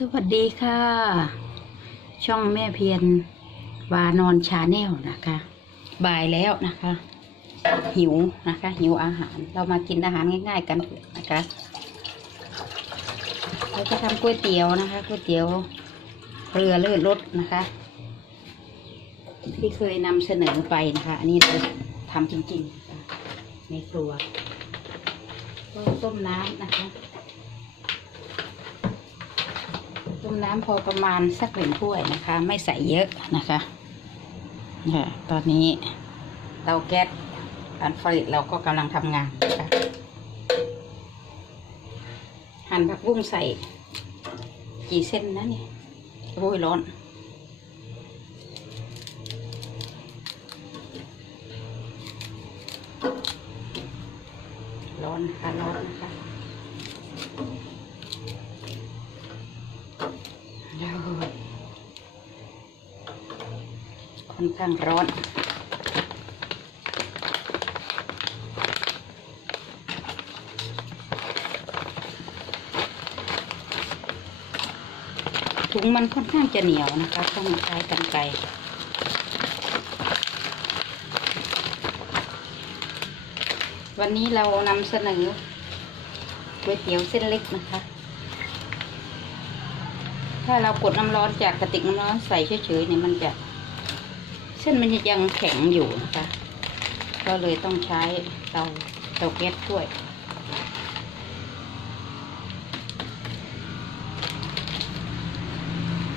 สวัสดีค่ะ ช่องแม่เพียรวานอนชาแนลนะคะ บ่ายแล้วนะคะ หิวนะคะ หิวอาหารเรามากินอาหารง่าย ๆ กันเถอะนะคะเราจะทำก๋วยเตี๋ยวนะคะก๋วยเตี๋ยวเรือเลือดรสนะคะ ที่เคยนำเสนอไปนะคะ อันนี้เราทำจริงๆ ในครัวก็ต้มน้ำนะคะ ต้มน้ำพอประมาณสักหนึ่งถ้วยนะคะ ไม่ใส่เยอะนะคะเนี่ยตอนนี้เตาแก๊สอันฟริตเราก็กำลังทำงานนะคะหั่นผักบุ้งใส่กี่เส้นนะเนี่ยโอ้ยร้อน ร้อนนะคะร้อนนะคะ แล้วค่ อนข้างร้อนถุงมันค่อนข้างจะเหนียวนะคะต้องใช้กันไกรวันนี้เรานำเสนอก๋วยเตี๋ยวเส้นเล็กนะคะ ถ้าเรากดน้ำร้อนจากกระติกน้ำร้อนใส่เฉยๆเนี่ยมันจะ ส้นมันยังแข็งอยู่นะคะ ก็เลยต้องใช้เตาเตาแก๊สช่วย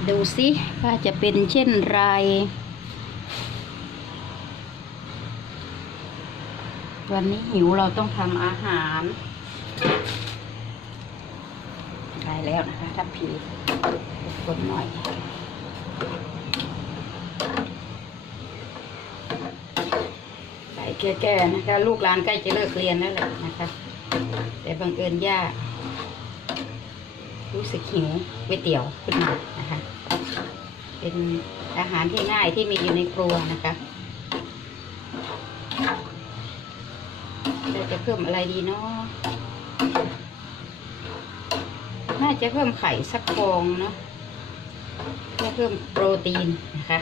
ดูสิว่าจะเป็นเช่นไรวันนี้หิวเราต้องทำอาหารได้แล้วนะคะทัพพีกดหน่อย ใส่ แก่ๆนะคะ ลูกหลานใกล้จะเลิกเรียนแล้วแหละนะคะ แต่บังเอิญย่ารู้สึกหิวก๋วยเตี๋ยวขึ้นมานะคะ เป็นอาหารที่ง่ายที่มีอยู่ในครัวนะคะเราจะเพิ่มอะไรดีเนาะน่าจะเพิ่มไข่สักฟองเนาะเพื่อเพิ่มโปรตีนนะคะ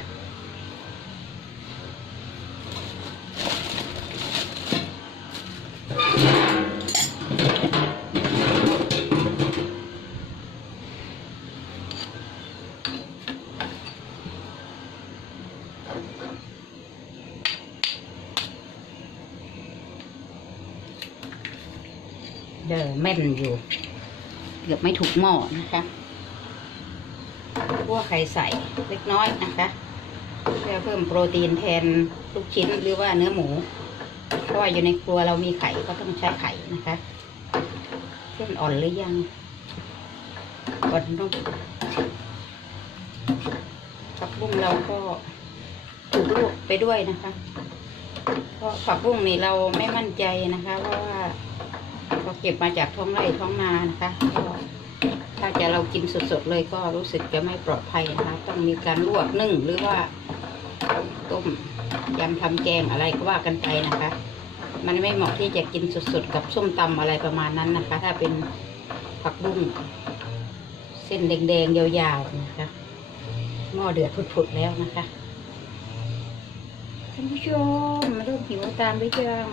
เดินแม่นอยู่ เกือบไม่ถูกหม้อนะคะพวกไข่ใส่เล็กน้อยนะคะเพื่อเพิ่มโปรตีนแทนลูกชิ้นหรือว่าเนื้อหมู เพราะว่าอยู่ในครัวเรามีไข่ก็ต้องใช้ไข่นะคะเส้นอ่อนหรือยังอ่อนต้องผักบุ้งเราก็ถูกลวกไปด้วยนะคะ เพราะผักบุ้งนี่เราไม่มั่นใจนะคะ เพราะว่า เก็บมาจากท้องไร่ท้องนานะคะถ้าจะเรากินสดๆเลยก็รู้สึกจะไม่ปลอดภัยนะคะ ต้องมีการลวกนึ่งหรือว่าต้มยำทำแกงอะไรก็ว่ากันไปนะคะ มันไม่เหมาะที่จะกินสดๆกับส้มตำอะไรประมาณนั้นนะคะ ถ้าเป็นผักบุ้งเส้นแดงๆยาวๆนะคะหม้อเดือดผุดๆแล้วนะคะท่านผู้ชมมาเริ่มหิวตามหรือยัง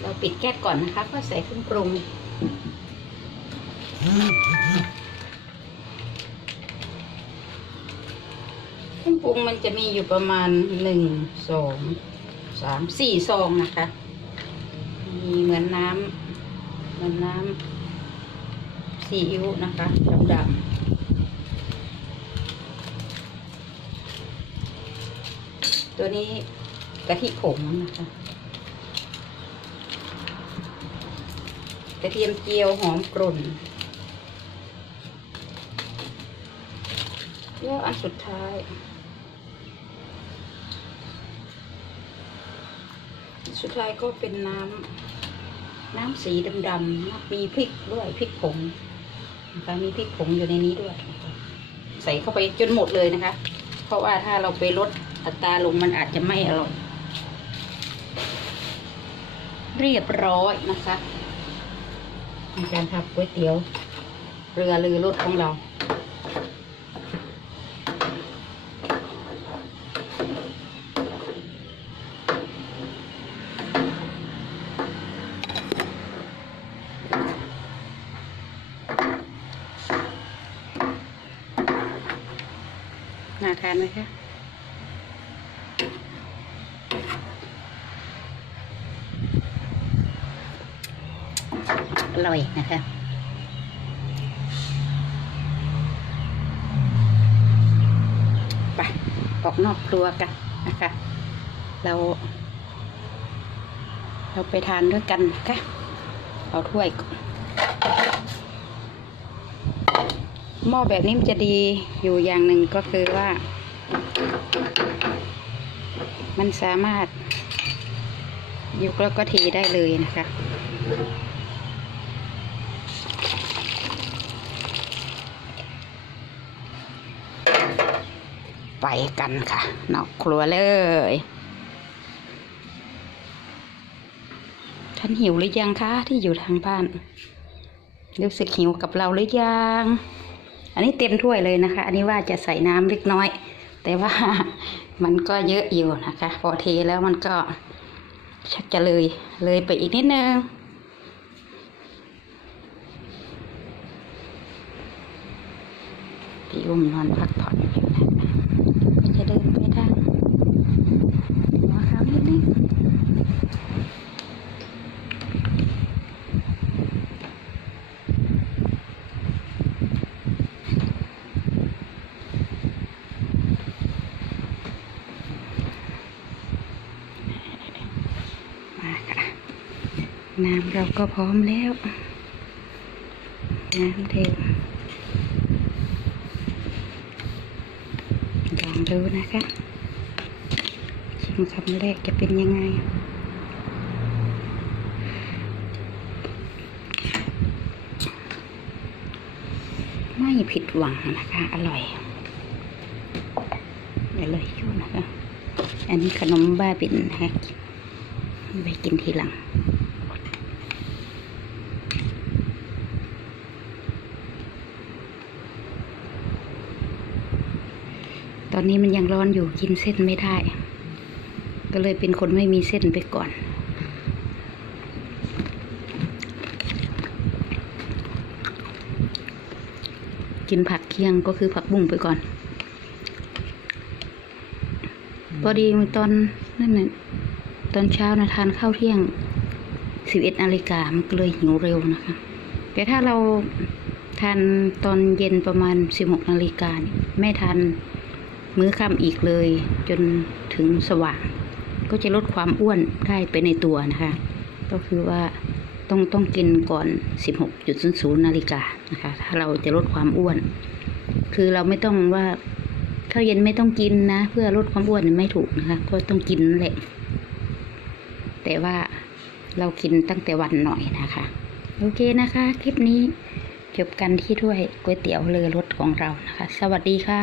เรา ปิดแก๊สก่อนนะคะ ก็ใส่เครื่องปรุง เครื่องปรุงมันจะมีอยู่ประมาณหนึ่งสองสามสี่ซองนะคะ มีเหมือนน้ำเหมือนน้ำซีอิ๊วนะคะดำๆตัวนี้กะทิผงนะคะ กระเทียมเจียวหอมกรุ่นแล้วอันสุดท้าย สุดท้ายก็เป็นน้ำน้ำสีดำๆมีพริกด้วยพริกผงนะคะมีพริกผงอยู่ในนี้ด้วย ใส่เข้าไปจนหมดเลยนะคะ เพราะว่าถ้าเราไปลดอัตราลงมันอาจจะไม่อร่อย เรียบร้อยนะคะ ในการทำก๋วยเตี๋ยว เรือลือรถของเรา น่าทานไหมคะ ร่อยนะคะไปออกนอกครัวกันนะคะ เรา เราไปทานด้วยกันนะคะเอาถ้วยหม้อแบบนี้มันจะดีอยู่อย่างหนึ่งก็คือว่า มันสามารถยุกแล้วก็ทีได้เลยนะคะ ไปกันค่ะนอกครัวเลยท่านหิวหรือยังคะที่อยู่ทางบ้าน รู้สึกหิวกับเราหรือยัง อันนี้เต็มถ้วยเลยนะคะ อันนี้ว่าจะใส่น้ำเล็กน้อย แต่ว่ามันก็เยอะอยู่นะคะ พอเทแล้วมันก็ชักจะเลยเลยไปอีกนิดนึงพี่อุ้มนอนพักผ่อนอยู่นะคะก็จะเดินไปทางหัวเขานิดนึงมาค่ะ้ำเราก็พร้อมแล้วน้ำเทลองดูนะคะ ชิมคำแรกจะเป็นยังไงไม่ผิดหวังนะคะ อร่อยอร่อยอยู่นะคะ อันนี้ขนมบ้าบินนะคะไปกินทีหลัง ตอนนี้มันยังร้อนอยู่กินเส้นไม่ได้ ก็เลยเป็นคนไม่มีเส้นไปก่อน กินผักเคียงก็คือผักบุ้งไปก่อน พอดีตอนนั่นน่ะตอนเช้านะทานข้าวเที่ยงสิบเอ็ดนาฬิกามันก็เลยหิวเร็วนะคะ แต่ถ้าเราทานตอนเย็นประมาณสิบหกนาฬิกาไม่ทาน มื้อค่ำอีกเลย จนถึงสว่าง ก็จะลดความอ้วนได้ไปในตัวนะคะ ก็คือว่าต้องต้องกินก่อน 16.00นาฬิกานะคะ ถ้าเราจะลดความอ้วน คือเราไม่ต้องว่าข้าวเย็นไม่ต้องกินนะ เพื่อลดความอ้วนไม่ถูกนะคะ ก็ต้องกินนั่นแหละ แต่ว่าเรากินตั้งแต่วันหน่อยนะคะ โอเคนะคะ คลิปนี้จบกันที่ถ้วยก๋วยเตี๋ยวเรือรสของเรานะคะ สวัสดีค่ะ